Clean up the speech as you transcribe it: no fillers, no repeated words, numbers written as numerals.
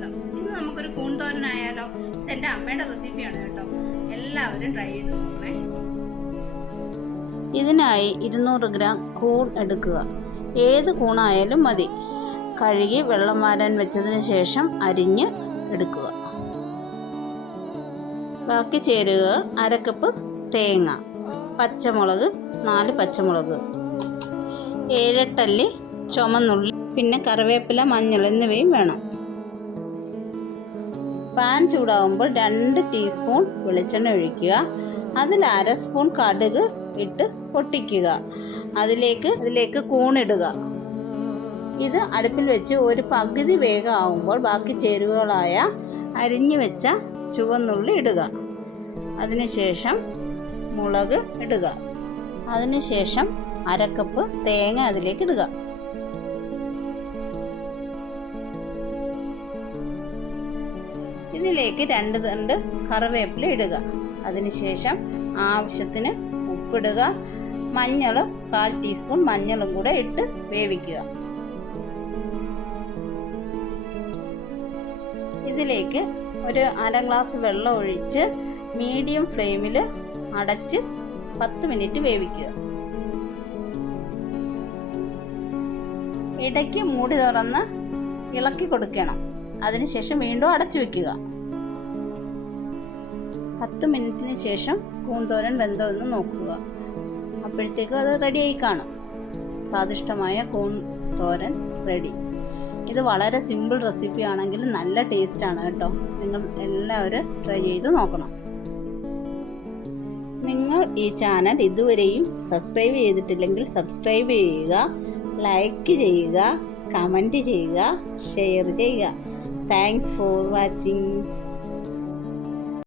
സ്വാഗതം. ഇന്ന് നമുക്കൊരു കൂൺ തോരനായാലോ? ഇതെൻ്റെ അമ്മയുടെ റെസിപ്പിയാണ് കേട്ടോ. എല്ലാവരും ട്രൈ ചെയ്ത് നോക്കണേ. ഇതിനായി 200 ഗ്രാം കൂൺ എടുക്കുക. ഏത് കൂണായാലും മതി. കഴുകി വെള്ളം വാരാൻ വെച്ചതിന് ശേഷം അരിഞ്ഞ് എടുക്കുക. ബാക്കി ചേരുവകൾ: അര കപ്പ് തേങ്ങ, പച്ചമുളക് 4 പച്ചമുളക്, 7-8 അല്ലി ചുമന്നുള്ളി, പിന്നെ കറിവേപ്പില, മഞ്ഞൾ എന്നിവയും വേണം. പാൻ ചൂടാകുമ്പോൾ 2 ടീസ്പൂൺ വെളിച്ചെണ്ണ ഒഴിക്കുക. അതിൽ അര സ്പൂൺ കടുക് ഇട്ട് പൊട്ടിക്കുക. അതിലേക്ക് കൂണിടുക. ഇത് അടുപ്പിൽ വെച്ച് ഒരു പകുതി വേഗം ആകുമ്പോൾ ബാക്കി ചേരുവകളായ അരിഞ്ഞു വെച്ച ചുവന്നുള്ളി ഇടുക. അതിനുശേഷം മുളക് ഇടുക. അതിനുശേഷം അര കപ്പ് തേങ്ങ അതിലേക്ക് ഇടുക. ഇതിലേക്ക് 2 തണ്ട് കറിവേപ്പില ഇടുക. അതിനുശേഷം ആവശ്യത്തിന് ഉപ്പിടുക. മഞ്ഞൾ 1/4 ടീസ്പൂൺ മഞ്ഞളും കൂടെ ഇട്ട് വേവിക്കുക. ഇതിലേക്ക് ഒരു അര ഗ്ലാസ് വെള്ളം ഒഴിച്ച് മീഡിയം ഫ്ലെയിമിൽ അടച്ച് 10 മിനിറ്റ് വേവിക്കുക. ഇടയ്ക്ക് മൂടി തുറന്ന് ഇളക്കി കൊടുക്കണം. അതിനുശേഷം വീണ്ടും അടച്ചു വെക്കുക. 10 മിനിറ്റിന് ശേഷം കൂൺ തോരൻ വെന്തോ എന്ന് നോക്കുക. അപ്പോഴത്തേക്കും അത് റെഡിയായി കാണും. സ്വാദിഷ്ടമായ കൂൺ തോരൻ റെഡി. ഇത് വളരെ സിമ്പിൾ റെസിപ്പി ആണെങ്കിലും നല്ല ടേസ്റ്റാണ് കേട്ടോ. നിങ്ങൾ എല്ലാവരും ട്രൈ ചെയ്ത് നോക്കണം. നിങ്ങൾ ഈ ചാനൽ ഇതുവരെയും സബ്സ്ക്രൈബ് ചെയ്തിട്ടില്ലെങ്കിൽ സബ്സ്ക്രൈബ് ചെയ്യുക, ലൈക്ക് ചെയ്യുക, കമൻറ്റ് ചെയ്യുക, ഷെയർ ചെയ്യുക. Thanks for watching.